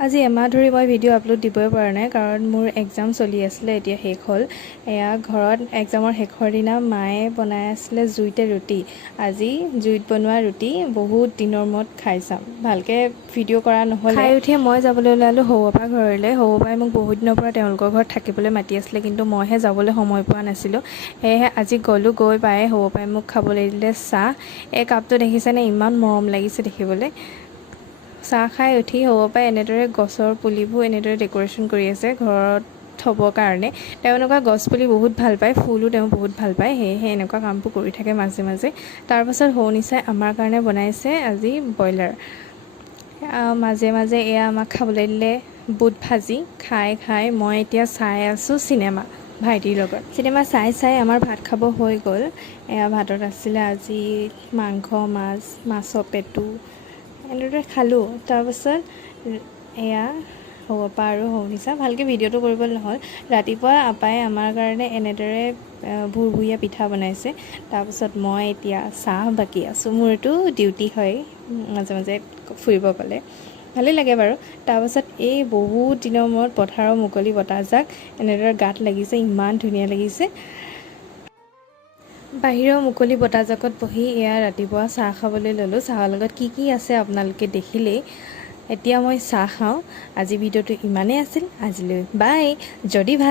আজি এমাহ ধৰি মই ভিডিঅ' আপলোড দিবই পৰা নাই কাৰণ মোৰ এক্সাম চলি আছিলে এতিয়া শেষ হ'ল এয়া ঘৰত এক্সামৰ শেষৰ দিনা মায়ে বনাই আছিলে জুইতে ৰুটি আজি জুইত বনোৱা ৰুটি বহুত দিনৰ মূৰত খাই চাম ভালকৈ ভিডিঅ' কৰা নহ'লে খাই উঠিয়ে মই যাবলৈ ওলালোঁ সৌপাৰ ঘৰলৈ সৌপাই মোক বহুত দিনৰ পৰা তেওঁলোকৰ ঘৰত থাকিবলৈ মাতি আছিলে কিন্তু মইহে যাবলৈ সময় পোৱা নাছিলোঁ সেয়েহে আজি গ'লোঁ গৈ পাই সৌপাই মোক খাবলৈ দিলে চাহ এই কাপটো দেখিছেনে ইমান মৰম লাগিছে দেখিবলৈ চাহ খাই উঠি সৌপাই এনেদৰে গছৰ পুলিবোৰ এনেদৰে ডেক'ৰেশ্যন কৰি আছে ঘৰত থ'বৰ কাৰণে তেওঁ এনেকুৱা গছপুলি বহুত ভাল পায় ফুলো তেওঁ বহুত ভাল পায় সেয়েহে এনেকুৱা কামবোৰ কৰি থাকে মাজে মাজে তাৰপাছত সৌনিচাই আমাৰ কাৰণে বনাইছে আজি ব্ৰইলাৰ মাজে মাজে এয়া আমাক খাবলৈ দিলে বুট ভাজি খাই মই এতিয়া চাই আছোঁ চিনেমা ভাইটিৰ লগত চিনেমা চাই আমাৰ ভাত খাব হৈ গ'ল এয়া ভাতত আছিলে আজি মাংস মাছৰ পেটু এনেদৰে খালোঁ তাৰপাছত এয়া সৌপা আৰু সৌনিচা ভালকৈ ভিডিঅ'টো কৰিবলৈ নহ'ল ৰাতিপুৱা আপাই আমাৰ কাৰণে এনেদৰে ভুৰভুৰীয়া পিঠা বনাইছে তাৰপাছত মই এতিয়া চাহ বাকি আছোঁ মোৰতো ডিউটি হয় মাজে মাজে ফুৰিব গ'লে ভালেই লাগে বাৰু তাৰপাছত এই বহুত দিনৰ মূৰত পথাৰৰ মুকলি বতাহজাক এনেদৰে গাত লাগিছে ইমান ধুনীয়া লাগিছে বাহিৰৰ মুকলি বতাহজাকত বহি এয়া ৰাতিপুৱা চাহ খাবলৈ ল'লোঁ চাহৰ লগত কি আছে আপোনালোকে দেখিলেই এতিয়া মই চাহ খাওঁ আজি ভিডিঅ'টো ইমানেই আছিল আজিলৈ বাই যদি ভাল